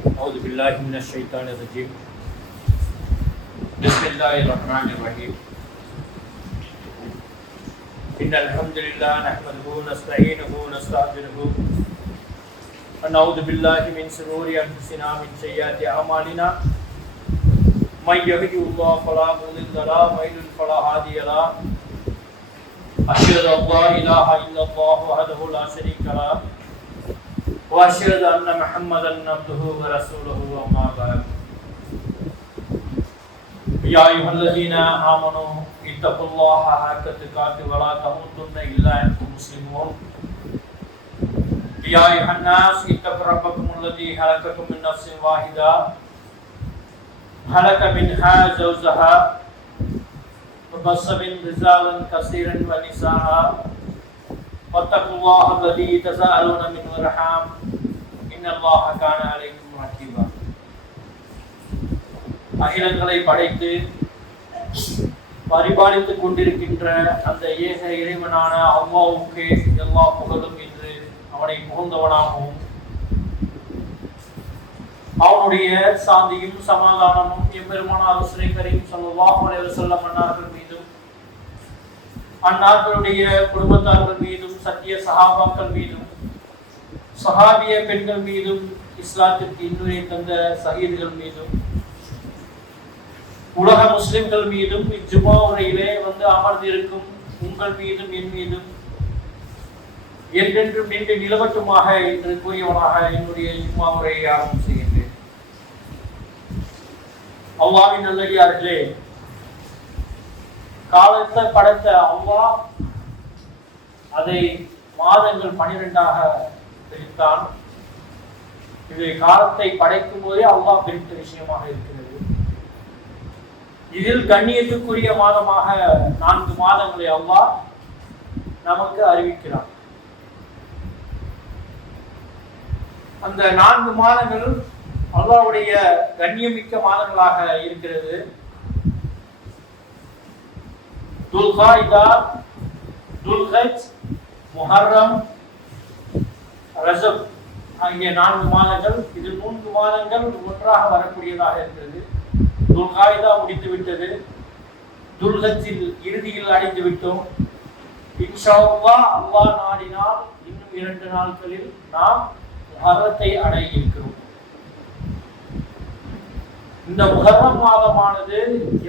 أعوذ بالله من الشيطان الرجيم. بسم الله الرحمن الرحيم. إن الحمد لله نحمده ونستعينه ونستغفره ونعوذ بالله من شرور أنفسنا ومن سيئات أعمالنا. من يهده الله فلا مضل له ومن يضلل فلا هادي له. أشهد أن لا إله إلا الله وحده لا شريك له وأشهد أن محمدا عبده ورسوله أما بعد. يا أيها الذين آمنوا اتقوا الله حق تقاته ولا تموتن إلا وأنتم مسلمون. يا أيها الناس اتقوا ربكم الذي خلقكم من نفس واحدة خلق منها زوجها وبث منهما رجالا كثيرا ونساء واتقوا الله الذي تساءلون منه والأرحام إن الله كان عليكم رقيبا. அகிலங்களை படைத்து பரிபாலித்துக் கொண்டிருக்கின்ற அந்த ஏக இறைவனான அல்லாஹ்வுக்கு எல்லா புகழும் என்று அவனை புகழ்ந்தவனாகவும் அவனுடைய சாந்தியும் சமாதானமும் எம்பெருமானார் ரசூலுல்லாஹி கரீம் ஸல்லல்லாஹு அலைஹி வஸல்லம் அன்னார்கள் மீதும் அன்னார்களுடைய குடும்பத்தார்கள் மீதும் சத்திய சஹாபாக்கள் மீதும் சஹாபிய பெண்கள் மீதும் இஸ்லாத்திற்கு இன்னுரை தந்த ஷஹீதுகள் மீதும் உலக முஸ்லிம்கள் மீதும் இஜ்மா உரையிலே வந்து அமர்ந்திருக்கும் உங்கள் மீதும் என் மீதும் என்றென்றும் நின்று நிலவட்டுமாக என்று கூறியவனாக என்னுடைய இஜ்மா உரையை ஆரம்பம் செய்கின்றேன். அல்லாஹ்வின் நல்லடியார்களே, காலத்தை படைத்த அல்லாஹ் அதை மாதங்கள் 12ஆக பிரித்தான். இது காலத்தை படைக்கும் போதே அல்லாஹ் பிரித்த விஷயமாக இருக்கிறது. இதில் கண்ணியத்துக்குரிய மாதமாக 4 மாதங்களை அல்லாஹ் நமக்கு அறிவிக்கிறான். அந்த 4 மாதங்கள் அல்லாஹ்வுடைய கண்ணியமிக்க மாதங்களாக இருக்கிறது. துல்காய்தா, துல்ஹஜ், முஹர்ரம், ரஜப் ஆகிய 4 மாதங்கள். இது 3 மாதங்கள் ஒன்றாக வரக்கூடியதாக இருக்கிறது. துல்காய்தா முடித்து விட்டது, துல்ஹஜ்ஜில் இறுதியில் அடைந்து விட்டோம். இன்ஷா அல்லாஹ் அல்லாஹ் நாடினால் இன்னும் 2 நாட்களில் நாம் முஹர்ரத்தை அடைய இருக்கிறோம். இந்த முஹர்ரம் மாதமானது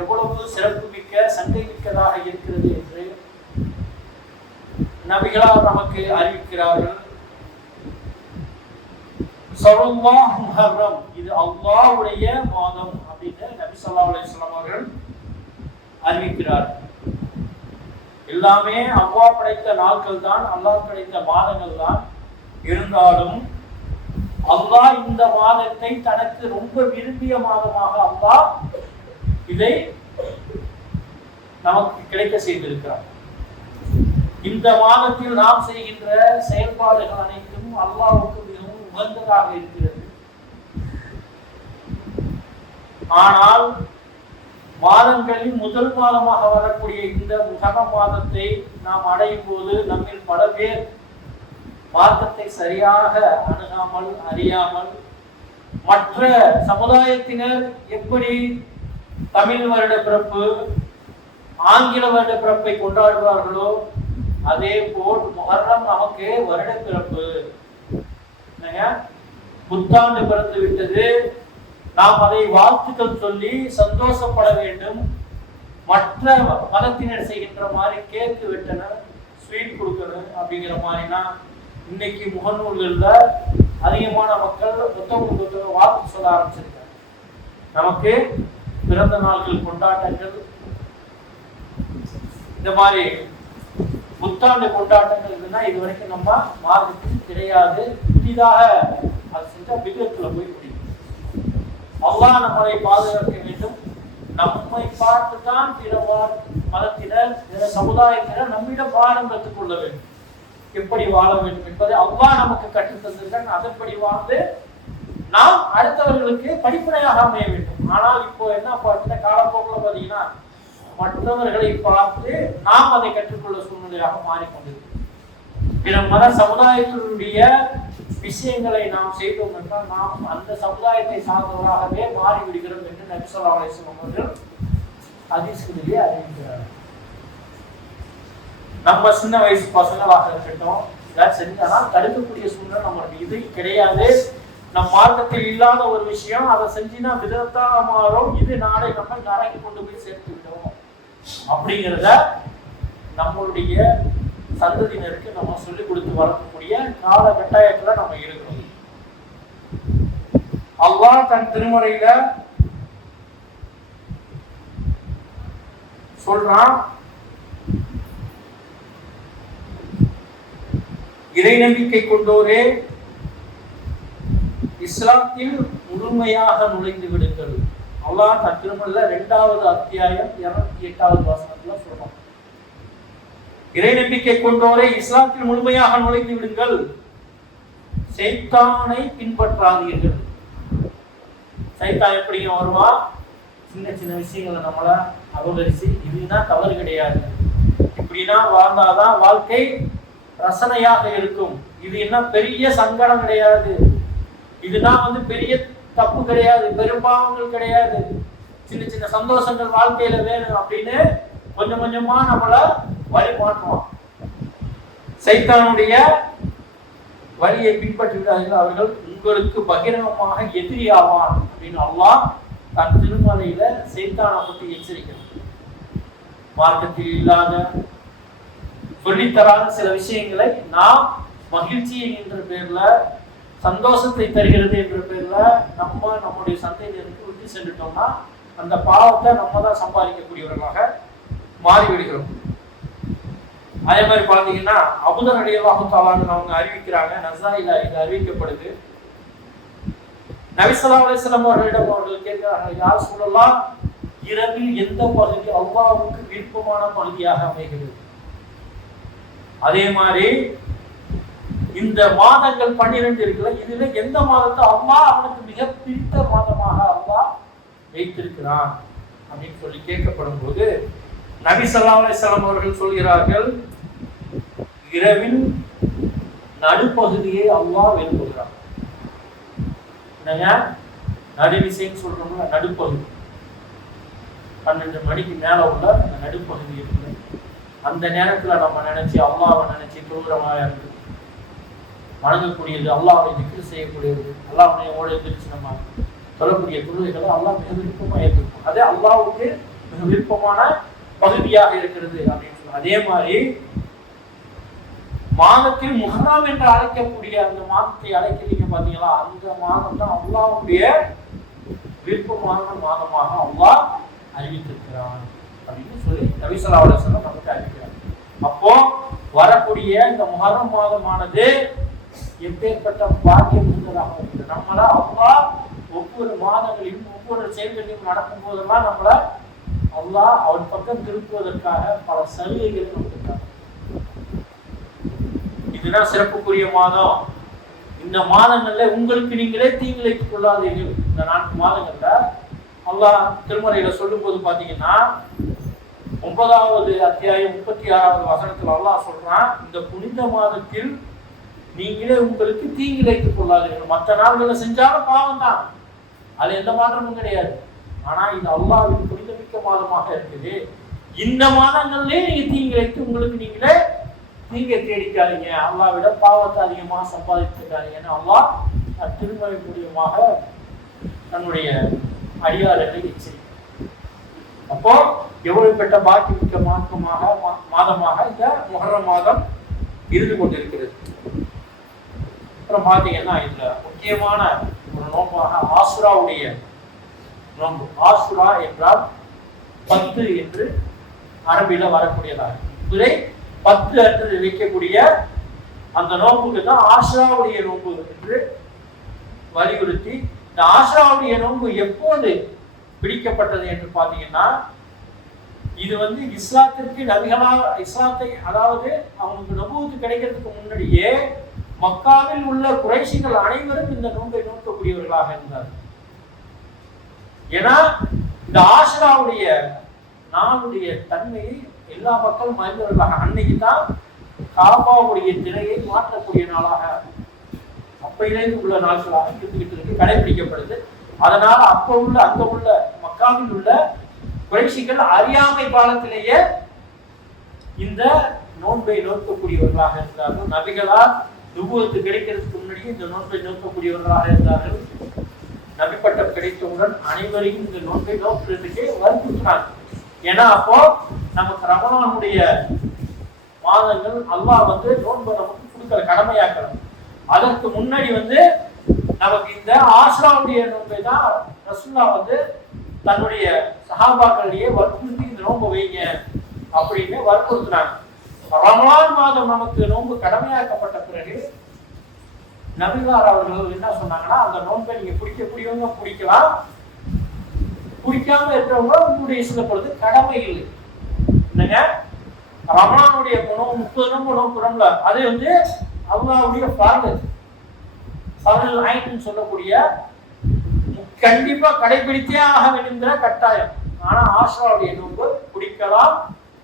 எவ்வளவு சிறப்பு மிக்க சங்கை மிக்கதாக இருக்கிறது என்று நபிகளார் நமக்கு அறிவிக்கிறார்கள். ஸல்லல்லாஹு முஹர்ரம், இது அல்லாஹ்வுடைய மாதம் அப்படின்னு நபி ஸல்லல்லாஹு அலைஹி வஸல்லம் அவர்கள் அறிவிக்கிறார். எல்லாமே அல்லாஹ் படைத்த நாட்கள் தான், அல்லாஹ் படைத்த மாதங்கள் தான். இருந்தாலும் அல்லாஹ் இந்த மாதத்தை தனக்கு ரொம்ப விரும்பிய மாதமாக அல்லாஹ் இதை நமக்கு கிடைக்க செய்திருக்கிறார். இந்த மாதத்தில் நாம் செய்கின்ற செயல்பாடுகள் அனைத்தும் அல்லாஹ்வுக்கு மிகவும் உகந்ததாக இருக்கிறது. ஆனால் மாதங்களில் முதல் மாதமாக வரக்கூடிய இந்த முஹர்ரம் மாதத்தை நாம் அடையும் போது நம்மில் பல பேர் மார்க்கத்தை சரியாக அணுகாமல் அறியாமல் மற்ற சமுதாயத்தினர் எப்படி தமிழ் வருட பிறப்பு ஆங்கில வருட பிறப்பை கொண்டாடுவார்களோ அதே போல் முஹர்ரம் நமக்கு வருட பிறப்பு, புத்தாண்டு பிறந்து விட்டது, நாம் அதை வாழ்த்துக்கள் சொல்லி சந்தோஷப்பட வேண்டும். மற்ற மதத்தினர் செய்கின்ற மாதிரி கேக்கு வெட்டணும், ஸ்வீட் கொடுக்கணும் அப்படிங்கிற மாதிரினா இன்னைக்கு முகநூல்கள்ல அதிகமான மக்கள் ஒருத்தவங்களுக்கு வாழ்த்து சொல்ல ஆரம்பிச்சிருக்காங்க. நமக்கு பிறந்த நாட்கள் கொண்டாட்டங்கள், இந்த மாதிரி புத்தாண்டு கொண்டாட்டங்கள் இதுனா இது வரைக்கும் நம்ம மார்க்கத்தில் கிடையாது. புதிதாக அது செஞ்சா பிதத்துல போய் முடியும். அல்லாஹ் நம்மளை பாதுகாக்க வேண்டும். நம்மை பார்த்துதான் பிற மதத்தினர் பிற சமுதாயத்தினர் நம்மிடம் பாடம் கற்றுக் கொள்ள வேண்டும். எப்படி வாழ வேண்டும் என்பதை அல்லாஹ் நமக்கு கற்றுத் தந்திருக்கான். அதன்படி வாழ்ந்து நாம் அடுத்தவர்களுக்கு படிப்பனையாக அமைய வேண்டும். ஆனால் இப்போ என்ன பார்த்தீங்கன்னா காலப்போக்கில் பார்த்தீங்கன்னா மற்றவர்களை பார்த்து நாம் அதை கற்றுக்கொள்ள சூழ்நிலையாக மாறிக்கொண்டிருக்கிறோம். பிற மத சமுதாயத்தினுடைய விஷயங்களை நாம் செய்தோம் என்றால் நாம் அந்த சமுதாயத்தை சார்ந்தவராகவே மாறிவிடுகிறோம் என்று நபி ஸல்லல்லாஹு அலைஹி வஸல்லம் அவர்கள் ஹதீஸ்களிலே அறிவிக்கிறார். நம்ம சின்ன வயசு பசங்களாக இருக்கட்டும், ஏதாவது செஞ்சானா தடுக்கக்கூடிய சூழ்நிலை நம்மளுக்கு இது கிடையாது. நம் மார்க்கத்தில் இல்லாத ஒரு விஷயம், அதை செஞ்சினா விதத்தா மாறும், இது நாளை நம்ம நரகி கொண்டு போய் சேர்த்து விட்டோம் அப்படிங்கிறத நம்மளுடைய சந்ததியினருக்கு நம்ம சொல்லிக் கொடுத்து வளர்க்கக்கூடிய காலகட்டாயத்துல நம்ம இருக்கிறோம். அல்லாஹ் தன் திருமறையில சொல்றான், இறை நம்பிக்கை கொண்டோரே இஸ்லாத்தில் முழுமையாக நுழைந்து விடுங்கள். அல்லாஹ் தன் திருமறையில 2வது அத்தியாயம் 208வது வசனத்துல சொல்றான், இறை நம்பிக்கை கொண்டோரை இஸ்லாத்தில் முழுமையாக நுழைந்து விடுங்கள், சைத்தானை பின்பற்றாதீர்கள். சைத்தான் எப்படிங்க வருவா? சின்ன சின்ன விஷயங்களை நம்மள அபகரிச்சு, இதுனா தவறு கிடையாது, இப்படின்னா வாழ்ந்தாதான் வாழ்க்கை ரசனையாக இருக்கும், இது என்ன பெரிய சங்கடம் கிடையாது, இதுனா பெரிய தப்பு கிடையாது, பெரும்பாவங்கள் கிடையாது, சின்ன சின்ன சந்தோஷங்கள் வாழ்க்கையில வேணும் அப்படின்னு கொஞ்சம் கொஞ்சமா நம்மள வழி மாற்றுவான். சைத்தானுடைய வழியை பின்பற்றுகிறார்கள், அவர்கள் உங்களுக்கு பகிரங்கமாக எதிரியாவான் அப்படின்னு அல்லாஹ் தன் திருமலையில சைத்தானை பற்றி எச்சரிக்கிறார். மார்க்கத்தில் இல்லாத சொல்லித்தராத சில விஷயங்களை நாம் மகிழ்ச்சியை என்ற பேர்ல, சந்தோஷத்தை தருகிறது என்ற பேர்ல நம்முடைய சந்தையினருக்கு விட்டு சென்றுட்டோம்னா அந்த பாவத்தை நம்ம தான் சம்பாதிக்கக்கூடியவர்களாக மாறிவிடுகிறோம். அதே மாதிரி பாத்தீங்கன்னா அபூதர் ரலியல்லாஹு தஆலா அவங்க அறிவிக்கிறாங்க, நஸாயில இது அறிவிக்கப்படுது, நபி ஸல்லல்லாஹு அலைஹி வஸல்லம் அவர்கள் கேட்கிறார்கள், யார் ஸல்லல்லாஹ், இரவில் எந்த பகுதி அல்லாஹ்வுக்கு விருப்பமான பகுதியாக அமைகிறது? அதே மாதிரி இந்த மாதங்கள் 12 இருக்குல்ல, இதுல எந்த மாதத்தை அல்லாஹ் அவனுக்கு மிக பிடித்த மாதமாக அல்லாஹ் வைத்திருக்கிறான் அப்படின்னு சொல்லி கேட்கப்படும் போது நபி ஸல்லல்லாஹு அலைஹி வஸல்லம் அவர்கள் சொல்கிறார்கள், இரவின் நடுப்பகுதியை அல்லாஹ் விரும்புகிறான். என்னங்க நடுவிசைன்னு சொல்றோம்ல, நடுப்பகுதி 12 மணிக்கு மேல உள்ள அந்த நடுப்பகுதி இருக்கு. அந்த நேரத்துல நம்ம நினைச்சு அல்லாஹ்வை நினைச்சு தூங்குறமாக இருக்கு, வணங்கக்கூடியது, அல்லாஹ்வை திக்ர் செய்யக்கூடியது, அல்லாஹ்வோட எதிர்த்து நம்ம சொல்லக்கூடிய தொழுகைகளை அல்லாஹ் மிக விருப்பமா ஏற்றுக்கும். அதே அல்லாஹ்வுக்கு மிக விருப்பமான பகுதியாக இருக்கிறது அப்படின்னு சொல்லுவோம். அதே மாதிரி மாதத்தில் முஹர்ரம் என்று அழைக்கக்கூடிய அந்த மாதத்தை அழைக்கிறீங்க பாத்தீங்களா, அந்த மாதம் தான் அல்லாஹ்வுடைய விருப்பமான மாதமாக அல்லாஹ் அறிவித்திருக்கிறான் அப்படின்னு சொல்லி நபி ஸல்லல்லாஹு அலைஹி வஸல்லம் நமக்கு அறிவிக்கிறார். அப்போ வரக்கூடிய இந்த முஹர்ரம் மாதமானது எப்பேற்பட்ட பாக்கியம் இருந்ததாக இருக்கிறது. நம்மள அல்லாஹ் ஒவ்வொரு மாதங்களிலும் ஒவ்வொரு செயல்களையும் நடக்கும் போதெல்லாம் நம்மள அல்லாஹ் அவன் பக்கம் திருப்புவதற்காக பல சலுகைகள் கொடுத்திருக்காங்க. இதுதான் சிறப்புக்குரிய மாதம். இந்த மாதங்கள்ல உங்களுக்கு நீங்களே தீங்கிழைத்துக் கொள்ளாதீர்கள். இந்த 4 மாதங்கள்ல அல்லாஹ் திருமறையில சொல்லும் போது பாத்தீங்கன்னா 9வது அத்தியாயம் 36வது வசனத்துல அல்லாஹ் சொல்றான், இந்த புனித மாதத்தில் நீங்களே உங்களுக்கு தீங்கிழைத்துக் கொள்ளாதீர்கள். மற்ற நாள்களை செஞ்சாலும் பாவம் தான், அது எந்த மாற்றமும் கிடையாது. ஆனா இது அல்லாஹ்வின் புனிதமிக்க மாதமாக இருக்குது. இந்த மாதங்கள்லயே நீங்க தீங்கிழைத்து உங்களுக்கு நீங்களே நீங்க தேடிக்காதீங்க, அல்லாஹ்விட பாவத்தை அதிகமாக சம்பாதித்துக்காதீங்கன்னு அல்லாஹ் திருமறை மூலியமாக தன்னுடைய அடியார்களை எச்சரிக்கிறார். அப்போ எவ்வளவு பெற்ற பாக்கியமிக்க மாதமாக இந்த முஹர்ரம் மாதம் இருந்து கொண்டிருக்கிறது. அப்புறம் பாத்தீங்கன்னா இதுல முக்கியமான ஒரு நோக்காக ஆசுராவுடைய நோன்பு. ஆசுரா என்றால் 10 என்று அரபில வரக்கூடியதாக, இதை 10 அன்று வைக்கக்கூடிய அந்த நோன்புக்கு தான் ஆசுராவுடைய நோன்பு என்று வலியுறுத்தி, இந்த ஆசுராவுடைய நோன்பு எப்போது பிடிக்கப்பட்டது என்று பாத்தீங்கன்னா, இது இஸ்லாத்திற்கு இஸ்லாத்தை, அதாவது அவங்களுக்கு நபுவத்து கிடைக்கிறதுக்கு முன்னாடியே மக்காவில் உள்ள குறைஷிகள் அனைவரும் இந்த நோன்பை நோக்கக்கூடியவர்களாக இருந்தார்கள். ஏன்னா இந்த ஆசுராவுடைய நாளுடைய தன்மையை எல்லா மக்களும் அறிந்தவர்களாக, அன்னைக்கு தான் காபாவுடைய திரையை மாற்றக்கூடிய நாளாக அப்பையிலேருந்து உள்ள நாட்களாக இருந்துகிட்டு இருக்கு, கடைபிடிக்கப்படுது. அதனால அங்க உள்ள மக்காவில் உள்ள குறைஷிகள் அறியாமை காலத்திலேயே இந்த நோன்பை நோக்கக்கூடியவர்களாக இருந்தார்கள். நபிகளால் நுபுவத்து கிடைக்கிறதுக்கு முன்னாடியே இந்த நோன்பை நோக்கக்கூடியவர்களாக இருந்தார்கள். நபிப்பட்டம் கிடைத்தவுடன் அனைவரையும் இந்த நோன்பை நோக்கிறதுக்கே வற்புறுத்தினாங்க. ஏன்னா அப்போ நமக்கு ரமலானுடைய மாதங்கள் அல்லாஹ் நோன்பை நமக்கு கொடுக்கற கடமையாக்கலாம். அதற்கு முன்னாடி நமக்கு இந்த ஆஷ்ராவுடைய நோன்பை தான் ரசூலுல்லாஹ் தன்னுடைய சஹாபாக்களிடையே வற்புறுத்தி இந்த நோன்பை வைங்க அப்படின்னு வற்புறுத்தினாங்க. ரமலான் மாதம் நமக்கு நோன்பு கடமையாக்கப்பட்ட பிறகு நபிகளார் அவர்கள் என்ன சொன்னாங்கன்னா, அந்த நோன்பை நீங்க பிடிக்கக்கூடியவங்க பிடிக்கலாம், பிடிக்காம இருக்கிறவங்க உங்களுடைய சில பொழுது கடமை இல்லை. என்னங்க, ரமலானுடைய குணம் 30 நோன்பு நோக்குறோம்ல, அது அல்லாஹ்வுடைய ஃபர்து ஐன்னு சொல்லக்கூடிய கண்டிப்பா கடைபிடித்தே ஆக வேண்டுங்கிற கட்டாயம். ஆனா ஆஷ்ராவுடைய நோன்பு பிடிக்கலாம்,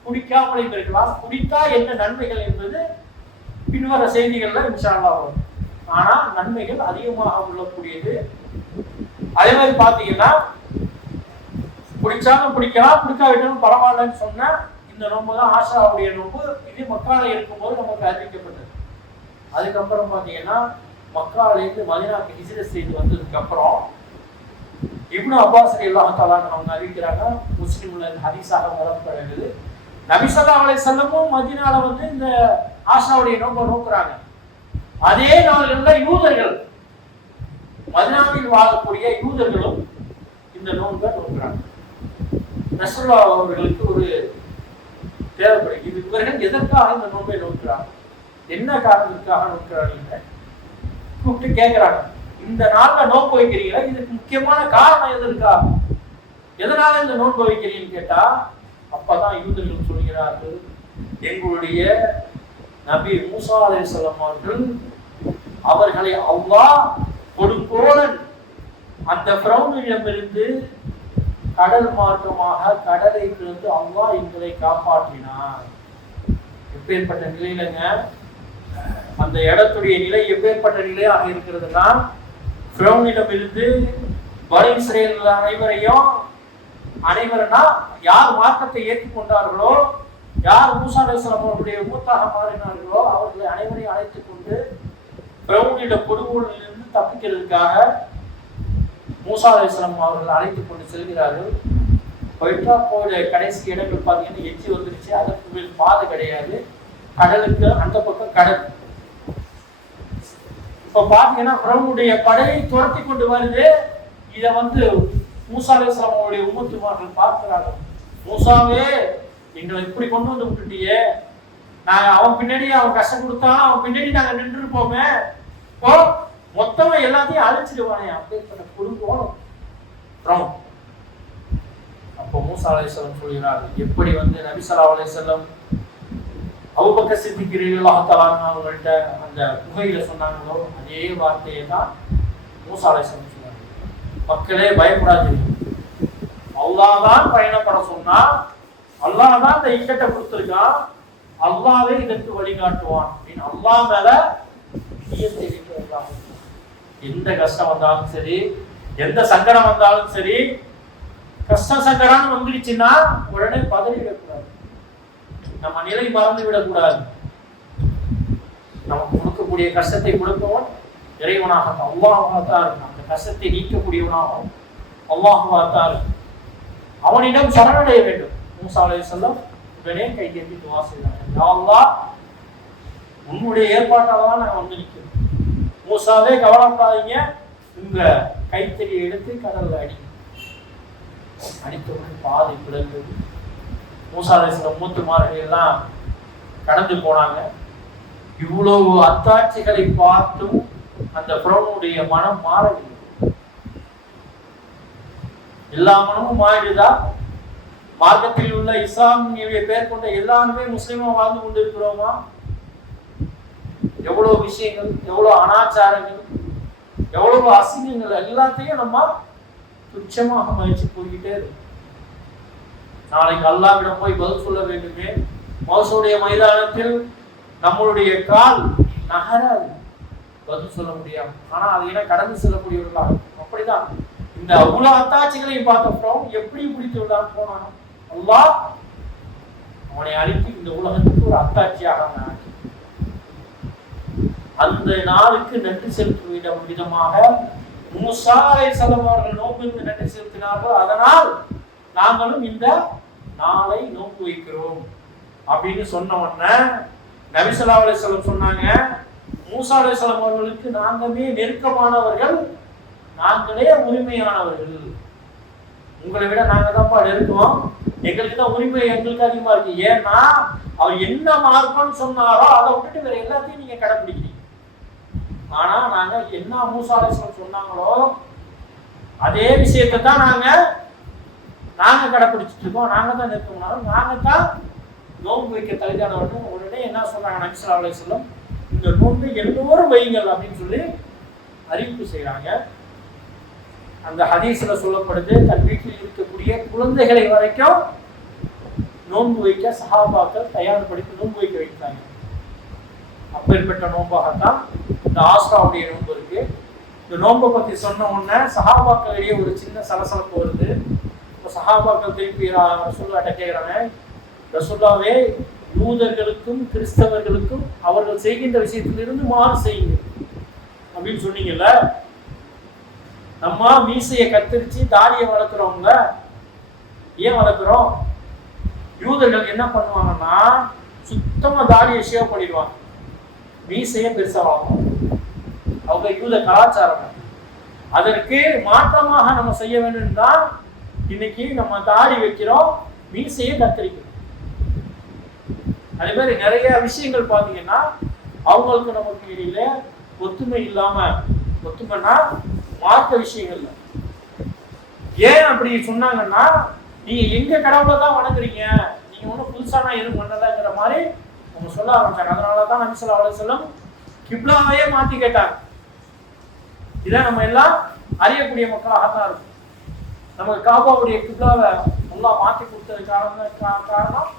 குடிக்காமல் இருக்கலாம். குடித்தா என்ன நன்மைகள் என்பது பின்வர செய்திகள்ல இன்ஷா அல்லாஹ் வரும். ஆனா நன்மைகள் அதிகமாக உள்ளக்கூடியது. அதே மாதிரி பாத்தீங்கன்னா, குடிச்சாலும் குடிக்கலாம், குடிக்காவிட்டாலும் பரவாயில்லன்னு சொன்ன இந்த நோன்பு தான் ஆஷாவுடைய நோன்பு. இது மக்கால இருக்கும்போது நமக்கு அறிவிக்கப்பட்டது. அதுக்கப்புறம் பாத்தீங்கன்னா, மக்காலேருந்து மதீனாவுக்கு ஹிஜ்ரத் செய்து வந்ததுக்கு அப்புறம் இப்னு அப்பாஸ் ரலியல்லாஹு தஆலா அவங்க அறிவிக்கிறாங்க, முஸ்லிம்ல ஹதீஸாக வரப்படுகிறது. நபி ஸல்லல்லாஹு அலைஹி வஸல்லமும் மதீனால இந்த ஆஷாவுடைய நோன்பை நோக்குறாங்க. அதே நாள்கள்ல யூதர்கள், மதீனாவில் வாழக்கூடிய யூதர்களும் இந்த நோன்பை நோக்குறாங்க. ரசூலுல்லாஹ் அவர்களுக்கு ஒரு தேவைப்படுகிறது, இவர்கள் எதற்காக இந்த நோன்பை நோக்குறாங்க, என்ன காரணத்துக்காக நோக்குறாங்க கூப்பிட்டு கேட்கிறாங்க. இந்த நாள்ல நோன்பு வைக்கிறீங்களா, இதுக்கு முக்கியமான காரணம் எது இருக்கா, எதனால இந்த நோன்பு வைக்கிறீங்கன்னு கேட்டா, அப்பதான் யூதர்கள் சொல்கிறார்கள், எங்களுடைய நபி மூசா அலைஹிஸ்ஸலாம் அவர்களை அல்லாஹ் கொடுங்கோலன் அந்த ஃபிரௌனிடமிருந்து கடல் மார்க்கமாக கடலை இருந்து அல்லாஹ் எங்களை காப்பாற்றினார். எப்பேற்பட்ட நிலையிலங்க, அந்த இடத்துடைய நிலை எப்பேற்பட்ட நிலையாக இருக்கிறதுனா, ஃபிரௌனிடமிருந்து பனி இஸ்ரவேல் அனைவருன்னா யார் மார்க்கத்தை ஏற்றுக்கொண்டார்களோ, யார் மூசா அலைஹிஸ்ஸலாம் அவர்களுடைய மூத்தாக மாறினார்களோ, அவர்களை அனைவரையும் அழைத்துக் கொண்டு ஃபிரௌனிட கொடுங்கோலிலிருந்து தப்பிக்கிறதுக்காக மூசா அலைஹிஸ்ஸலாம் அவர்கள் அழைத்துக் கொண்டு செல்கிறார்கள். போயிட்டா போய் கடைசி இடங்கள் பார்த்தீங்கன்னா எச்சி வந்துருச்சு, அதற்கு மேல் பாதை கிடையாது, கடலுக்கு அந்த பக்கம் கடல். இப்ப பாத்தீங்கன்னா ஃபிரௌனுடைய படையை துரத்தி கொண்டு வருது. இத மூசா அலைஹிஸ்ஸலாம் அவருடைய உம்மத்துமார்கள் பார்க்கிறார்கள். மூசாவே, எங்களை இப்படி கொண்டு வந்து விட்டுட்டியே, நாங்க அவன் பின்னாடி அவன் கஷ்டம் கொடுத்தான், அவன் பின்னாடி நாங்க நின்று இருப்போமே, இப்போ மொத்தமா எல்லாத்தையும் அழிச்சிடுவானே அப்படிப்பட்ட குடும்பம். அப்போ மூசா அலைஹிஸ்ஸலாம் சொல்கிறார்கள், எப்படி நபி ஸல்லல்லாஹு அலைஹி வஸல்லம் அபூபக்கர் சித்திக் ரலியல்லாஹு தஆலா அவங்கள்ட்ட அந்த குகையில சொன்னாங்களோ அதே வார்த்தையை தான் மூசா அலைஹிஸ்ஸலாம் சொன்னாங்க. மக்களே பயப்படாதீங்க, அல்லாஹ் தான் பயணப்பட சொன்னா, அல்லாஹ் தான் இந்த இக்கட்டை கொடுத்திருக்கான், அல்லாஹ்வே இதற்கு வழிகாட்டுவான் அப்படின்னு அல்லாஹ் மேல நியத்தை வைக்கிறாங்க. எந்த கஷ்டம் வந்தாலும் சரி, எந்த சங்கடம் வந்தாலும் சரி, கஷ்டம் சங்கடம் வந்துடுச்சுன்னா உடனே பதறிவிடக்கூடாது, நம்ம நிலை மறந்து விடக்கூடாது. நமக்கு கொடுக்கக்கூடிய கஷ்டத்தை கொடுப்பவன் இறைவனாக அல்லாஹ்வாக இருக்கும். அந்த கஷ்டத்தை நீக்கக்கூடியவனாகவும் அல்லாஹ்வாக அவனிடம் சரணடைய வேண்டும். மூசா அலைஹிஸ்ஸலாம் உடனே கை கட்டி துஆ செய்தாங்க, யா அல்லாஹ், உன்னுடைய ஏற்பாட்டால் நான் நிற்கிறேன். மூசாவே கவலைப்படாதீங்க, உங்க கைத்தறியை எடுத்து கடல்ல அடித்தவுடன் பாதை பிளந்தது. மூசா அலைஹிஸ்ஸலாம் மூத்துமார்கள் எல்லாம் கடந்து போனாங்க. இவ்வளவு அத்தாட்சிகளை பார்த்தும் அந்த ஃபிரௌனுடைய மனம் மாறவில்லை. எல்லா மனமும் மாறிடுதா? மார்க்கத்தில் உள்ள இஸ்லாமிய பேர் கொண்ட எல்லாருமே முஸ்லிமா வாழ்ந்து கொண்டிருக்கிறோமா? எவ்வளவு விஷயங்கள், எவ்வளவு அனாச்சாரங்கள், எவ்வளவு அசிங்கங்கள் எல்லாத்தையும் நம்ம துச்சமாக மதிச்சு போய்கிட்டே இருக்கும். நாளைக்கு அல்லாஹ்விடம் போய் பதில் சொல்ல வேண்டுமே. மௌசூடைய மைதானத்தில் நம்மளுடைய கால் நகராது. பதில் சொல்ல முடியாது. ஆனா அதை என கடந்து செல்லக்கூடியவர்களாக. அப்படிதான் இந்த அவ்வளவு அத்தாட்சிகளையும் பார்த்தப்பறம் எப்படி பிடித்து விடாம போனான் அல்லாஹ் அவனை அழித்து இந்த உலகத்துக்கு ஒரு அத்தாட்சியாக ஆக்கி அந்த நாளுக்கு நன்றி செலுத்தும் விதமாக மூசா அலைஹிஸ்ஸலாம் அவர்கள் நோன்புக்கு நன்றி செலுத்தினார்கள். அதனால் நாங்களும் இந்த நாளை நோன்பு வைக்கிறோம் அப்படின்னு சொன்ன உடனே நபி ஸல்லல்லாஹு அலைஹி வஸல்லம் சொன்னாங்க, மூசா அலைஹிஸ்ஸலாம் அவர்களுக்கு நாங்களே நெருக்கமானவர்கள், நாங்களே உரிமையானவர்கள். உங்களை விட நாங்க தான்ப்பா நெருக்கம், எங்களுக்கு தான் உரிமை எங்களுக்கு அதிகமா இருக்கு. ஏன்னா அவர் என்ன மார்க்கம்னு சொன்னாரோ அதை விட்டுட்டு வேற எல்லாத்தையும் நீங்க கடைபிடிக்கிறீங்க. ஆனா நாங்க என்ன மூசா அலைஹிஸ்ஸலாம் சொன்னாங்களோ அதே விஷயத்தை தான் நாங்க கடைபிடிச்சிட்டு இருக்கோம். நாங்க தான் நெருக்கமானோம், நாங்க தான் நோன்பு வைக்க தகுதியானவர்கள். உடனே என்ன சொன்னாங்க நபி ஸல்லல்லாஹு அலைஹி வஸல்லம், இந்த நோன்பை எல்லோரும் வையுங்கள் அப்படின்னு சொல்லி அறிவிப்பு செய்யறாங்க. அந்த ஹதீஸ்ல சொல்லப்படுது, தன் வீட்டில் இருக்கக்கூடிய குழந்தைகளை வரைக்கும் நோன்பு வைக்க சஹாபாக்கள் தயார்படுத்தி நோன்பு வைக்க வைத்தாங்க. அப்பேற்பட்ட நோன்பாகத்தான் இந்த ஆஸ்ராவுடைய நோன்பு இருக்கு. இந்த நோன்பை பத்தி சொன்ன உடனே சஹாபாக்களிடையே ஒரு சின்ன சலசலப்பு வருது. இப்போ சஹாபாக்கள் திருப்பி ரசூலுல்லாஹ்ட்ட கேட்குறாங்க, ரசூலுல்லாஹ்வே யூதர்களுக்கும் கிறிஸ்தவர்களுக்கும் அவர்கள் செய்கின்ற விஷயத்திலிருந்து மாறு செய்யுங்க அப்படின்னு சொன்னீங்கல்ல. நம்ம மீசையை கத்தரிச்சு தாடியை வளர்க்குறவங்க ஏன் வளர்க்குறோம்? யூதர்கள் என்ன பண்ணுவாங்கன்னா சுத்தமா தாடியை ஷேவ் பண்ணிடுவாங்க, மீசையை பெருசா வளர்க்கும். அவங்க யூத கலாச்சாரம். அதற்கு மாற்றமாக நம்ம செய்ய வேண்டும் தான் இன்னைக்கு நம்ம தாடி வைக்கிறோம், மீசையை கத்தரிக்கிறோம். அதே மாதிரி நிறைய விஷயங்கள் பார்த்தீங்கன்னா அவங்களுக்கு நமக்கு இடையில ஒத்துமை இல்லாம, ஒத்துமைன்னா மார்க்க விஷயங்கள்ல ஏன் அப்படி சொன்னாங்கன்னா, நீங்க எங்க கடவுளை தான் வணங்குறீங்க, நீங்க ஒன்றும் புதுசானா எதுவும் பண்ணலங்கிற மாதிரி அவங்க சொல்ல ஆரம்பிச்சாங்க. அதனாலதான் நபி ஸல்லல்லாஹு அலைஹி வஸல்லம் கிப்லாவையே மாத்தி கேட்டாங்க. இதை நம்ம எல்லாம் அறியக்கூடிய மக்களாகத்தான் இருக்கும். நமக்கு காபாவுடைய கிப்லாவை எல்லாம் மாற்றி கொடுத்தது காரணம்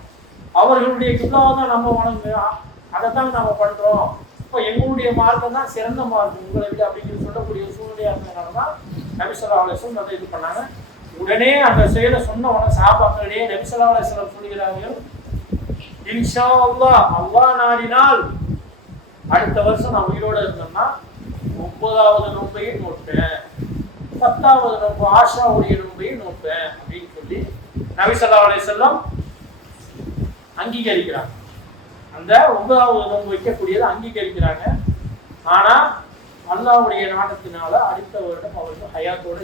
அவர்களுடைய கிப்லாவை தான் நம்ம வணங்குறோம், அதை தான் நம்ம பண்றோம். இப்போ எங்களுடைய மார்க்கம் தான் சிறந்த மார்க்கம் உங்களை விட அப்படின்னு சொல்லக்கூடிய சூழ்நிலையா இருந்ததுனால தான் நபி ஸல்லல்லாஹு அலைஹி வஸல்லம் அதை இது பண்ணாங்க. உடனே அந்த செயலை சொன்ன உடனே சஹாபாக்களிடையே நபி ஸல்லல்லாஹு அலைஹி வஸல்லம் சொல்கிறார்கள், இன்ஷா அல்லாஹ் அல்லாஹ் நாடினால் அடுத்த வருஷம் நான் உயிரோடு இருந்தோம்னா 9வது நோன்பையும் நோட்பேன், 10வது நோன்பு ஆஷாவுடைய நோன்பையும் நோட்பேன் அப்படின்னு சொல்லி நபி ஸல்லல்லாஹு அலைஹி வஸல்லம் அங்கீகரிக்கிறாங்க. அந்த 9வது நோன்பு வைக்கக்கூடியதை அங்கீகரிக்கிறாங்க. ஆனா அல்லாஹ்வுடைய நாட்டத்தினால அடுத்த வருடம் அவர்கள் ஹயாத்தோட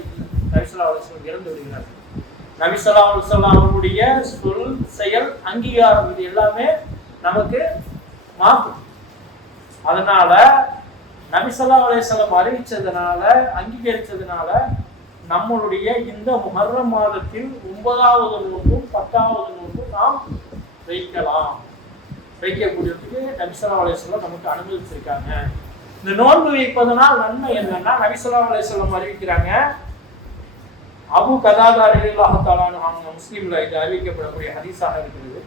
நபி ஸல்லல்லாஹு அலைஹி வஸல்லம் இறந்து விடுகிறார்கள். நபி ஸல்லல்லாஹு அலைஹி வஸல்லம் அவருடைய சொல் செயல் அங்கீகாரம் இது எல்லாமே நமக்கு மாறும். அதனால நபி ஸல்லல்லாஹு அலைஹி வஸல்லம் அறிவிச்சதுனால அங்கீகரிச்சதுனால நம்மளுடைய இந்த முஹர்ரம் மாதத்தில் 9வது நோன்பும் 10வது நோன்பும் நாம் வைக்கலாம். வைக்கக்கூடியதுக்கு நபி ஸல்லல்லாஹு அலைஹி வஸல்லம் நமக்கு அனுமதிச்சிருக்காங்க. இந்த நோன்பு வைப்பதனால் நன்மை என்னன்னா நபி ஸல்லல்லாஹு அலைஹி வஸல்லம் அறிவிக்கிறாங்க. அபூ கதாதா ரலியல்லாஹு தஆலா அவங்க முஸ்லிம்ல இது அறிவிக்கப்படக்கூடிய ஹதீஸாக இருக்கிறது.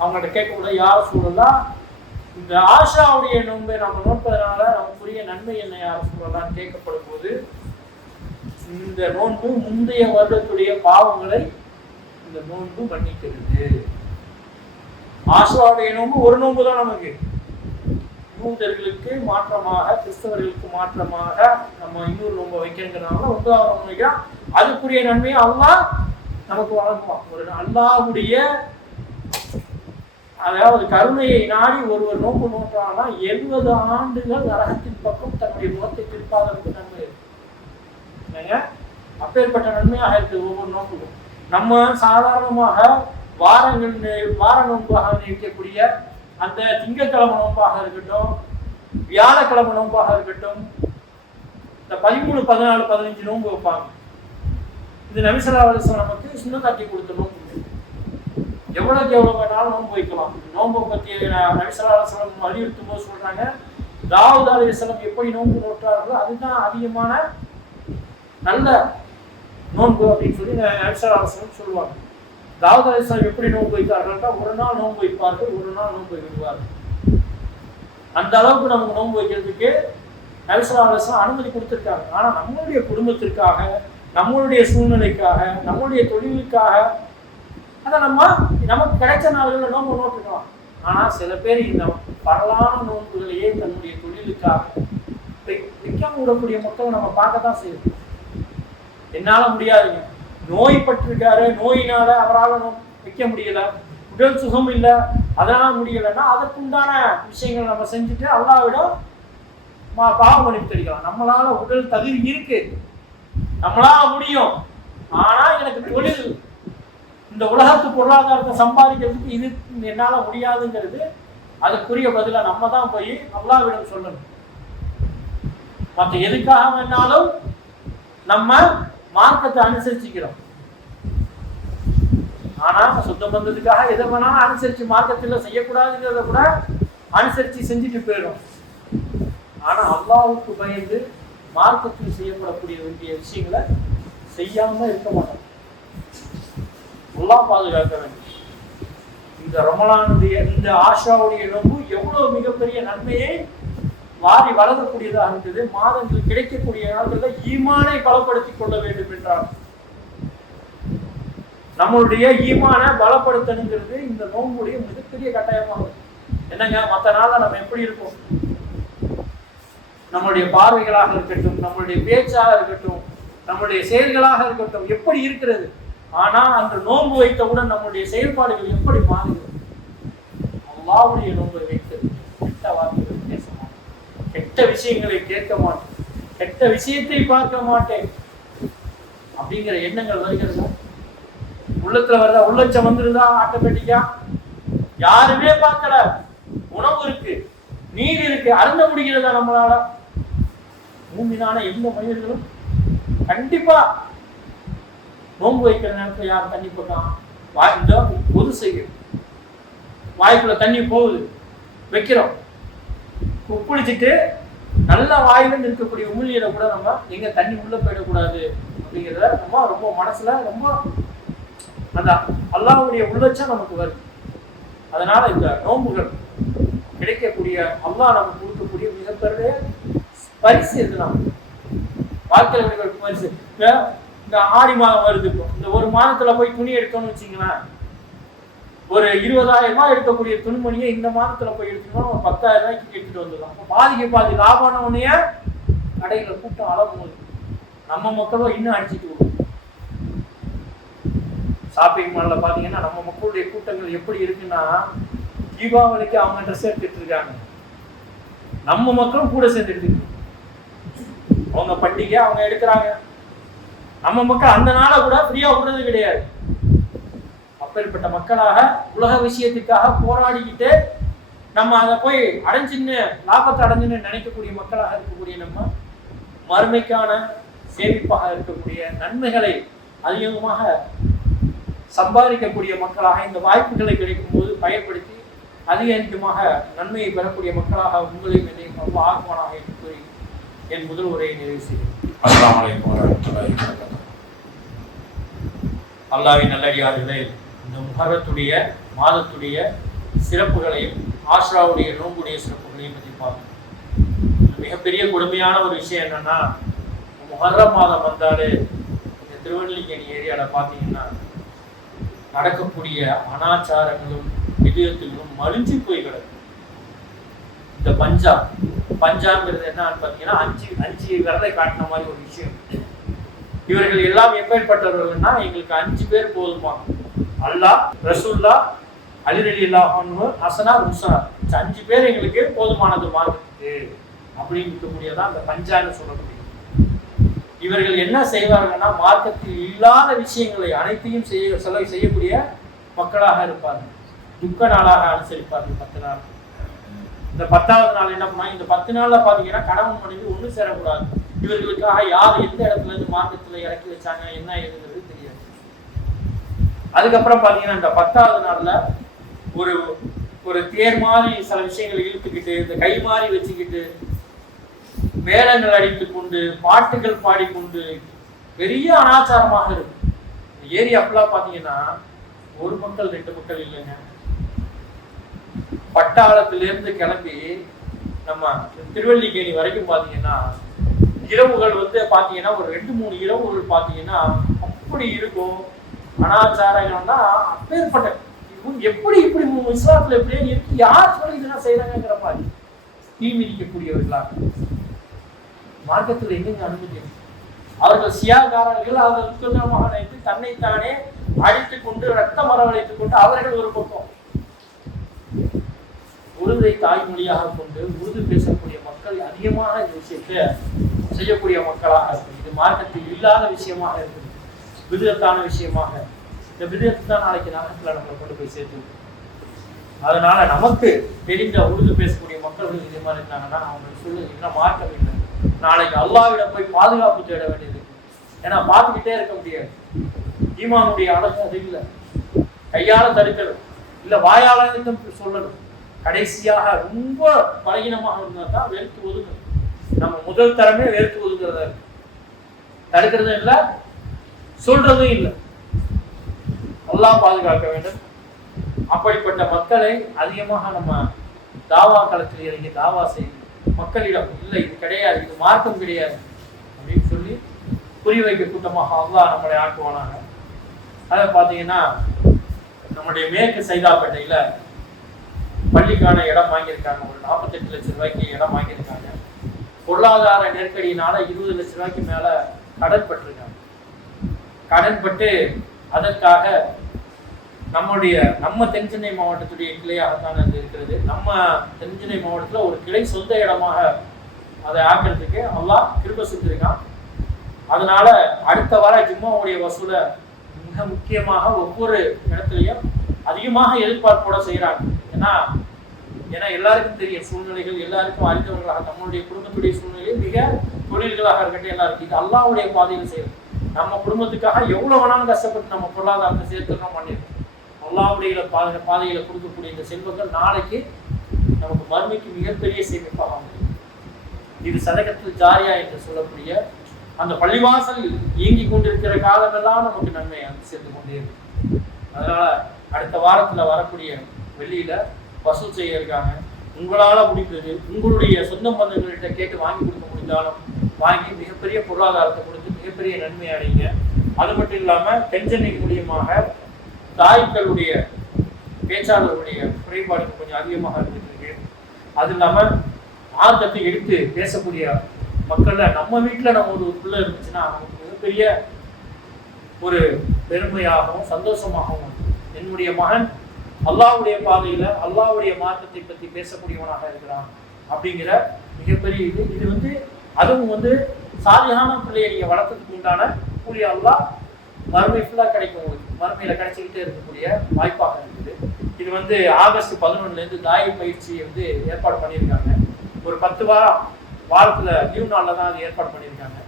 அவங்கள்ட்ட கேட்கக்கூடிய யார் சூழலாம் இந்த ஆஷாவுடைய நோன்பை நம்ம நோட்பதனால நமக்குரிய நன்மை என்ன யார் சூழலான்னு கேட்கப்படும் போது இந்த நோன்பு முந்தைய வருடத்துடைய பாவங்களை இந்த நோன்பு மன்னிக்கிறது. ஆஷாவுடைய நோன்பு ஒரு நோன்பு தான் நமக்கு. யூதர்களுக்கு மாற்றமாக கிறிஸ்தவர்களுக்கு மாற்றமாக நம்ம இன்னொரு நோன்பை வைக்கிறதுனால 9வது நோன்பு வைக்கிறோம். அதுக்குரிய நன்மையை அல்லாஹ் நமக்கு வழங்குவான். ஒரு அல்லாஹ்வுடைய அதாவது கருணையை நாடி ஒருவர் நோன்பு நோற்றானா 70 ஆண்டுகள் நரகத்தின் பக்கம் தன்னுடைய முகத்தை திருப்பாதற்கு நன்மை இருக்கு. அப்பேற்பட்ட நன்மையாக இருக்குது ஒவ்வொரு நோன்புக்கும். நம்ம சாதாரணமாக வார நோன்பாக இருக்கக்கூடிய அந்த திங்கட்கிழமை நோன்பாக இருக்கட்டும், வியாழக்கிழமை நோன்பாக இருக்கட்டும், இந்த 13, 14, 15 நோன்பு வைப்பாங்க. இது நபி ஸல்லல்லாஹு அலைஹி வஸல்லம் நமக்கு சுன்னத்தாக்கி கொடுத்த நோன்பு. எவ்வளவுக்கு எவ்வளவு வேணாலும் நோன்பு வைக்கலாம். நோன்பை பற்றி நபி ஸல்லல்லாஹு அலைஹி வஸல்லம் வலியுறுத்தும் போது சொல்றாங்க, தாவூத் அலைஹிஸ்ஸலாம் எப்படி நோன்பு நோற்றார்களோ அதுதான் அதிகமான நல்ல நோன்பு அப்படின்னு சொல்லி நபி ஸல்லல்லாஹு அலைஹி வஸல்லம் சொல்லுவாங்க. தாவூத் அலைஹிஸ்ஸலாம் எப்படி நோன்பு வைத்தார்கள்? ஒரு நாள் நோன்பு வைப்பார்கள், ஒரு நாள் நோன்பு விடுவார்கள். அந்த அளவுக்கு நமக்கு நோன்பு வைக்கிறதுக்கு நபி ஸல்லல்லாஹு அலைஹி வஸல்லம் அனுமதி கொடுத்துருக்காங்க. ஆனா நம்மளுடைய குடும்பத்திற்காக, நம்மளுடைய சூழ்நிலைக்காக, நம்மளுடைய தொழிலுக்காக அதை நமக்கு கிடைச்ச நாள்களில் நோன்பு நோட்டுக்கலாம். ஆனா சில பேர் இந்த பரவலான நோன்புகளையே தன்னுடைய தொழிலுக்காக வைக்காம விடக்கூடிய மக்கள் நம்ம பார்க்கத்தான் செய்யணும். என்னால முடியாதுங்க, நோய்பட்டிருக்காரு, நோயினால அவரால் வைக்க முடியல, உடல் சுகம் இல்லை, அதனால முடியலைன்னா அதற்குண்டான விஷயங்கள் நம்ம செஞ்சுட்டு அல்லாஹ்விடம் பாவம் மன்னிப்பு தெரிவிக்கலாம். நம்மளால உடல் தகுதி இருக்கு, நம்மளால முடியும், ஆனா எனக்கு தொழில் இந்த உலகத்து பொருளாதாரத்தை சம்பாதிக்கிறதுக்கு இது என்னால முடியாதுங்கிறது அதுக்குரிய பதில நம்ம தான் போய் அல்லாஹ்விடம் சொல்லணும். மற்ற எதுக்காக வேணாலும் நம்ம மார்க்கத்தை அனுசரிச்சுக்கிறோம். ஆனா சுத்த பந்தத்துக்காக எதை வேணாலும் அனுசரிச்சு மார்க்கத்தில் செய்யக்கூடாதுங்கிறத கூட அனுசரிச்சு செஞ்சுட்டு போயிடும். ஆனா அல்லாஹ்வுக்கு பயந்து மார்க்கத்தில் செய்யப்படக்கூடிய வேண்டிய விஷயங்களை செய்யாம இருக்க மாட்டோம். அல்லாஹ் பாதுகாக்க வேண்டும். இந்த ரமலானுடைய இந்த ஆஷாவுடைய நோன்பு எவ்வளவு மிகப்பெரிய நன்மையை வாரி வழங்கக்கூடியதாக இருந்தது. மாதங்கள் கிடைக்கக்கூடிய நாட்களில் ஈமானை பலப்படுத்திக் கொள்ள வேண்டும் என்றார். நம்மளுடைய ஈமானை பலப்படுத்தணுங்கிறது இந்த நோன்புடைய மிகப்பெரிய கட்டாயமாகும். என்னங்க, மற்ற நாள்ல நம்ம எப்படி இருக்கோம்? நம்மளுடைய பார்வைகளாக இருக்கட்டும், நம்மளுடைய பேச்சாக இருக்கட்டும், நம்மளுடைய செயல்களாக இருக்கட்டும், எப்படி இருக்கிறது? ஆனா அந்த நோன்பு வைத்தவுடன் நம்முடைய செயல்பாடுகள் எப்படி மாறுகிறது? அல்லாஹ்வுடைய நோன்பை வைத்து கெட்ட வார்த்தைகள் பேச மாட்டேன், கெட்ட விஷயங்களை கேட்க மாட்டேன், கெட்ட விஷயத்தை பார்க்க மாட்டேன் அப்படிங்கிற எண்ணங்கள் வருகிறதா? உள்ளத்துல வருதா? உள்ளச்சம் வந்துருதா? ஆட்டோமேட்டிக்கா யாருமே பார்க்கல, உணவு இருக்கு, நீர் இருக்கு, அருந்த முடிகிறதா நம்மளால? மூமினான எந்த மனிதர்களும் கண்டிப்பா நோன்பு வைக்கிற நேரத்தில் யார் தண்ணி போட்டான் பொது செய்யும், வாய்க்குள்ள தண்ணி போகுது, வைக்கிறோம், குப்பிடிச்சிட்டு நல்ல வாயில இருக்கக்கூடிய உமிழ்நீரை கூட நம்ம எங்க தண்ணி உள்ள போயிடக்கூடாது அப்படிங்கிறத நம்ம ரொம்ப மனசுல ரொம்ப அந்த அல்லாஹ்வுடைய உள்ளச்சம் நமக்கு வருது. அதனால இந்த நோன்புகள் கிடைக்கக்கூடிய அல்லாஹ் நமக்கு கொடுக்கக்கூடிய மிகப்பெரிய பரிசு எதுலாம் வாழ்க்கையில் பரிசு. இந்த ஆடி மாதம் வருது, இப்போ இந்த ஒரு மாதத்துல போய் துணி எடுத்தோம்னு வச்சுங்களேன், ஒரு 20,000 ரூபாய் எடுக்கக்கூடிய துணிமணியை இந்த மாதத்துல போய் எடுத்தோம்னா ஒரு 10,000 ரூபாய்க்கு எடுத்துட்டு வந்துடலாம். பாதி லாபமானவனைய கடையில கூட்டம் அளவு நம்ம மக்களும் இன்னும் அடிச்சுட்டு வரும். ஷாப்பிங் மால்ல பாத்தீங்கன்னா நம்ம மக்களுடைய கூட்டங்கள் எப்படி இருக்குன்னா, தீபாவளிக்கு அவங்க ட்ரெஸ் எடுத்துட்டு இருக்காங்க, நம்ம மக்களும் கூட சேர்ந்து எடுத்துட்டு அவங்க பண்டிகை அவங்க எடுக்கிறாங்க. நம்ம மக்கள் அந்த நாளை கூட ஃப்ரீயா விடுறது கிடையாது. அப்பேற்பட்ட மக்களாக உலக விஷயத்துக்காக போராடிக்கிட்டு நம்ம அதை போய் அடைஞ்சின்னு லாபத்தை அடைஞ்சுன்னு நினைக்கக்கூடிய மக்களாக இருக்கக்கூடிய நம்ம மறுமைக்கான சேமிப்பாக இருக்கக்கூடிய நன்மைகளை அதிகமாக சம்பாதிக்கக்கூடிய மக்களாக இந்த வாய்ப்புகளை கிடைக்கும் போது பயன்படுத்தி அதிகமாக நன்மையை பெறக்கூடிய மக்களாக உங்களையும் என்னையும் ரொம்ப ஆர்வமானாக என்று கூறி என் முதல் உரையை நிறைவு செய்கிறேன். அஸ்ஸலாமு அலைக்கும் வரஹ்மத்துல்லாஹி வபரகாத்துஹு. அல்லாஹ்வின் நல்லடியார்களே, இந்த முஹர்ரத்துடைய மாதத்துடைய சிறப்புகளையும் ஆஷ்ராவுடைய நோன்புடைய சிறப்புகளையும் பற்றி பார்க்கணும். மிகப்பெரிய கொடுமையான ஒரு விஷயம் என்னன்னா, முஹர்ரம் மாதம் வந்தாலே இந்த திருவல்லிக்கேணி ஏரியாவில் பார்த்தீங்கன்னா நடக்கக்கூடிய அனாச்சாரங்களும் விதயத்துகளும் மலிஞ்சு போய் கிடக்கு. இந்த பஞ்சாங்கிறது என்னன்னு பார்த்தீங்கன்னா அஞ்சு விரலை காட்டின மாதிரி ஒரு விஷயம். இவர்கள் எல்லாம் எப்பேற்பட்டவர்கள்னா, எங்களுக்கு 5 பேர் போதுமா, அல்லாஹ், ரசூல்லா, அலி ரலியல்லாஹு அன்ஹு, ஹஸனா, ஹுசைனா, 5 பேர் எங்களுக்கு போதுமானது மார்க்கத்துக்கு அப்படின்னு இருக்கக்கூடியதான் அந்த பஞ்சான்னு சொல்லக்கூடிய. இவர்கள் என்ன செய்வார்கள்னா, மார்க்கத்தில் இல்லாத விஷயங்களை அனைத்தையும் செய்யக்கூடிய மக்களாக இருப்பார்கள். துக்க நாளாக அனுசரிப்பார்கள் 10 நாள். இந்த 10வது நாள் என்ன பண்ணா, இந்த 10 நாள்ல பாத்தீங்கன்னா கணவன் மனைவி ஒண்ணு சேரக்கூடாது. இவர்களுக்காக யார் எந்த இடத்துல இருந்து மார்க்கத்துல இறக்கி வச்சாங்க என்ன ஏதுங்கிறது தெரியாது. அதுக்கப்புறம் பாத்தீங்கன்னா இந்த 10வது நாள்ல ஒரு தேர் மாதிரி சில விஷயங்களை இழுத்துக்கிட்டு, இந்த கை மாதிரி வச்சுக்கிட்டு, மேளங்கள் அடித்து கொண்டு, பாட்டுகள் பாடிக்கொண்டு பெரிய அனாச்சாரமாக இருக்கு. ஏரியா ஃபுல்லா பாத்தீங்கன்னா ஒரு மக்கள் 2 மக்கள் இல்லைங்க. பட்டாளத்திலிருந்து கிளம்பி நம்ம திருவல்லிக்கேணி வரைக்கும் பார்த்தீங்கன்னா இரவுகள் வந்து பார்த்தீங்கன்னா ஒரு 2-3 இரவுகள் பார்த்தீங்கன்னா அப்படி இருக்கும். அனாச்சாரங்கள்னா அப்பேற்பட்ட எப்படி இப்படி இஸ்லாத்துல எப்படியே இருக்கு, யார் சொல்லி இதெல்லாம் செய்யறாங்கிற மாதிரி தீ மிதிக்கக்கூடியவர்களாக மார்க்கத்தில் எங்கெங்க அனுமதி? அவர்கள் சியாகாரர்கள் அவர்கள் சுதந்திரமாக நினைத்து தன்னைத்தானே அழித்துக் கொண்டு ரத்தம் வரவழைத்துக் கொண்டு அவர்கள் ஒரு பக்கம் உருதை தாய்மொழியாக கொண்டு உருது பேசக்கூடிய மக்கள் அதிகமாக இந்த விஷயத்தை செய்யக்கூடிய மக்களாக இருக்கு. இது மார்க்கத்தில் இல்லாத விஷயமாக இருக்குது, விதத்தான விஷயமாக. இந்த விதத்தை தான் நாளைக்கு நாகத்தில் நம்ம கொண்டு போய் சேர்த்து. அதனால நமக்கு தெரிந்த உருது பேசக்கூடிய மக்கள் இதே மாதிரி இருந்தாங்கன்னா அவங்களுக்கு சொல்லு இதெல்லாம் மார்க்கம் இல்லை. நாளைக்கு அல்லாஹ்விடம் போய் பாதுகாப்பு தேட வேண்டியது. ஏன்னா பார்த்துக்கிட்டே இருக்க முடியாது. ஈமானுடைய அழகு அது இல்லை. கையால தடுக்கணும், இல்லை வாயால சொல்லணும். கடைசியாக ரொம்ப பலகீனமாக இருந்தா தான் வெறுத்து ஒதுங்கணும். நம்ம முதல் தரமே வெறுத்து ஒதுங்கிறதா இருக்கு. தடுக்கிறதும் இல்லை, சொல்றதும் இல்லை. அல்லாஹ் பாதுகாக்க வேண்டும். அப்படிப்பட்ட மக்களை அதிகமாக நம்ம தாவா களத்தில் இறங்கி தாவா செய்யணும். மக்களிடம் இல்லை இது கிடையாது, இது மார்க்கம் கிடையாது அப்படின்னு சொல்லி புரிய வைக்க கூட்டமாக அல்லாஹ் நம்மளை ஆக்குவானாங்க. அதை பார்த்தீங்கன்னா நம்முடைய மேற்கு சைதாப்பேட்டையில பள்ளிக்கான இடம் வாங்கியிருக்காங்க. ஒரு 48 லட்சம் ரூபாய்க்கு இடம் வாங்கியிருக்காங்க. பொருளாதார நெருக்கடியினால 20 லட்சம் ரூபாய்க்கு மேல கடன் பட்டிருக்காங்க. கடன் பட்டு அதற்காக நம்ம தென்சென்னை மாவட்டத்துடைய கிளையாகத்தான் அது இருக்கிறது. நம்ம தென்சென்னை மாவட்டத்தில் ஒரு கிளை சொந்த இடமாக அதை ஆக்கிறதுக்கு அல்லாஹ் கிருபை செஞ்சிருக்கான். அதனால அடுத்த வார ஜும்மாவுடைய வசூலை மிக முக்கியமாக ஒவ்வொரு இடத்துலையும் அதிகமாக எதிர்பார்ப்போட செய்கிறாங்க. ஏன்னா எல்லாருக்கும் தெரியும் சூழ்நிலைகள், எல்லாருக்கும் அறிந்தவர்களாக நம்மளுடைய குடும்பத்துடைய சூழ்நிலை மிக தொழில்களாக இருக்கட்டும் எல்லாருக்கும் இது அல்லாஹ்வுடைய பாதையில் செய்யணும். நம்ம குடும்பத்துக்காக எவ்வளவு வேணாலும் கஷ்டப்பட்டு நம்ம பொருளாதாரத்தை சேர்த்துக்கணும் பண்ணிருக்கோம். அல்லாஹ்வுடைய பாதையில கொடுக்கக்கூடிய இந்த செல்வங்கள் நாளைக்கு நமக்கு மறுமைக்கு மிகப்பெரிய சேமிப்பாக அமையும். இது சதகத்தில் ஜாரியா என்று சொல்லக்கூடிய அந்த பள்ளிவாசல் இயங்கி கொண்டிருக்கிற காலமெல்லாம் நமக்கு நன்மை சேர்ந்து கொண்டே இருக்கு. அதனால அடுத்த வாரத்துல வரக்கூடிய வெள்ளியில வசூல் செய்ய இருக்காங்க. உங்களால முடிந்தது உங்களுடைய சொந்த பந்தங்கள்கிட்ட கேட்டு வாங்கி கொடுக்க முடிந்தாலும் வாங்கி மிகப்பெரிய பொருளாதாரத்தை கொடுத்து மிகப்பெரிய நன்மை அடைங்க. அது மட்டும் இல்லாம தென்சென்னை மூலியமாக தாய்களுடைய பேச்சாளர்களுடைய குறைபாடுகள் கொஞ்சம் அதிகமாக இருந்துருக்கு. அது இல்லாம ஆர்வத்தை எடுத்து பேசக்கூடிய மக்கள்ல நம்ம வீட்டுல நம்ம ஒரு பிள்ளை இருந்துச்சுன்னா நமக்கு மிகப்பெரிய ஒரு பெருமையாகவும் சந்தோஷமாகவும் என்னுடைய மகன் அல்லாஹ்வுடைய பாதையில அல்லாஹ்வுடைய மார்க்கத்தை பற்றி பேசக்கூடியவனாக இருக்கிறான் அப்படிங்கிற மிகப்பெரிய இது வந்து அதுவும் சாலியான பிள்ளையை நீங்க வளர்த்ததுக்கு உண்டான கூலி அல்லாஹ் மறுமை ஃபுல்லா கிடைக்கும். உங்களுக்கு மறுமையில கிடைச்சிக்கிட்டே இருக்கக்கூடிய வாய்ப்பாக இருக்குது. இது ஆகஸ்ட் 11 தாய் பயிற்சி ஏற்பாடு பண்ணியிருக்காங்க. ஒரு 10 வாரத்துல லீவ் நாள்ல தான் அது ஏற்பாடு பண்ணியிருக்காங்க.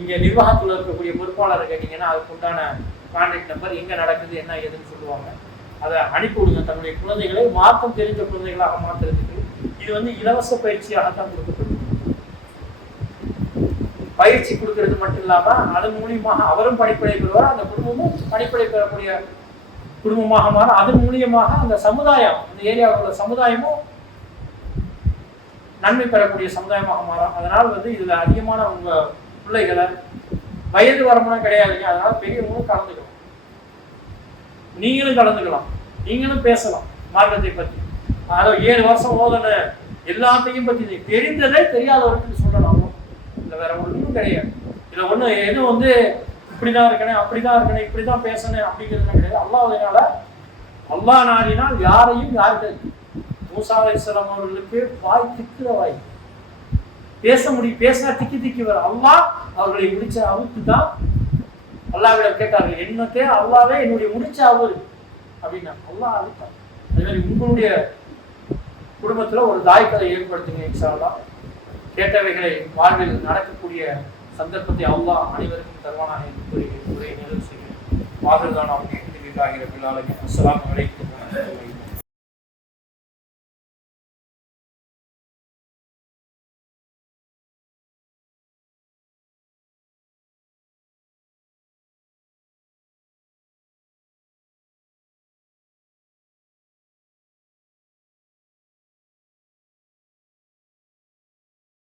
இங்க நிர்வாகத்துல இருக்கக்கூடிய பொறுப்பாளரை கேட்டீங்கன்னா அதுக்கு உண்டான கான்டாக்ட் நம்பர் எங்க நடக்குது என்ன ஏதுன்னு சொல்லுவாங்க. அதை அனுப்பி விடுங்க. தன்னுடைய குழந்தைகளை மார்க்கம் தெரிஞ்ச குழந்தைகளாக மாற்றுறதுக்கு இது இலவச பயிற்சியாகத்தான் கொடுக்கப்படும். பயிற்சி கொடுக்கறது மட்டும் இல்லாம அதன் மூலியமாக அவரும் படிப்படை பெறுவார், அந்த குடும்பமும் படிப்படை பெறக்கூடிய குடும்பமாக மாற, அதன் மூலியமாக அந்த சமுதாயம் அந்த ஏரியாவில் உள்ள சமுதாயமும் நன்மை பெறக்கூடிய சமுதாயமாக மாறும். அதனால் இதுல அதிகமான உங்க பிள்ளைகளை வயது வரம்புலாம் கிடையாதுங்க. அதனால பெரியவங்களும் கலந்துக்கலாம், நீங்களும் கலந்துக்கலாம், நீங்களும் பேசலாம் மார்க்கத்தை பத்தி. அதை 7 வருஷம் ஓதன எல்லாத்தையும் பத்தி தெரிந்ததே தெரியாதவருக்கு சொல்லலாம். இல்லை வேற ஒன்றும் கிடையாது. இதுல ஒண்ணு எதுவும் இப்படிதான் இருக்கணும் அப்படிதான் இருக்கணும் இப்படிதான் பேசணும் அப்படிங்கிறது கிடையாது. அல்லாஹ் நாடினால் யாரையும் யாருக்கு மூசா அலைஹிஸ்ஸலாம் அவர்களுக்கு வாய் திக்குற வாய் பேச முடியும், பேசினா திக்கி வர. அல்லாஹ் அவர்களை முடிச்ச அவுத்து தான் அல்லாஹ்விடம் கேட்டார்கள், என்னத்தே அல்லாவே என்னுடைய முடிச்ச அவரு அப்படின்னா அல்லாஹ் அழுத்தார். அதே மாதிரி உங்களுடைய குடும்பத்துல ஒரு தாய் கதை ஏற்படுத்துங்க. இன்ஷா அல்லாஹ் கேட்டவைகளை வாழ்வில் நடக்கக்கூடிய சந்தர்ப்பத்தை அல்லாஹ் அனைவருக்கும் தருவானாக என்று கூறி உரையை நிறைவு செய்கிறேன். வாகல்தான் அவங்க அஸ்ஸலாமு அலைக்கும்.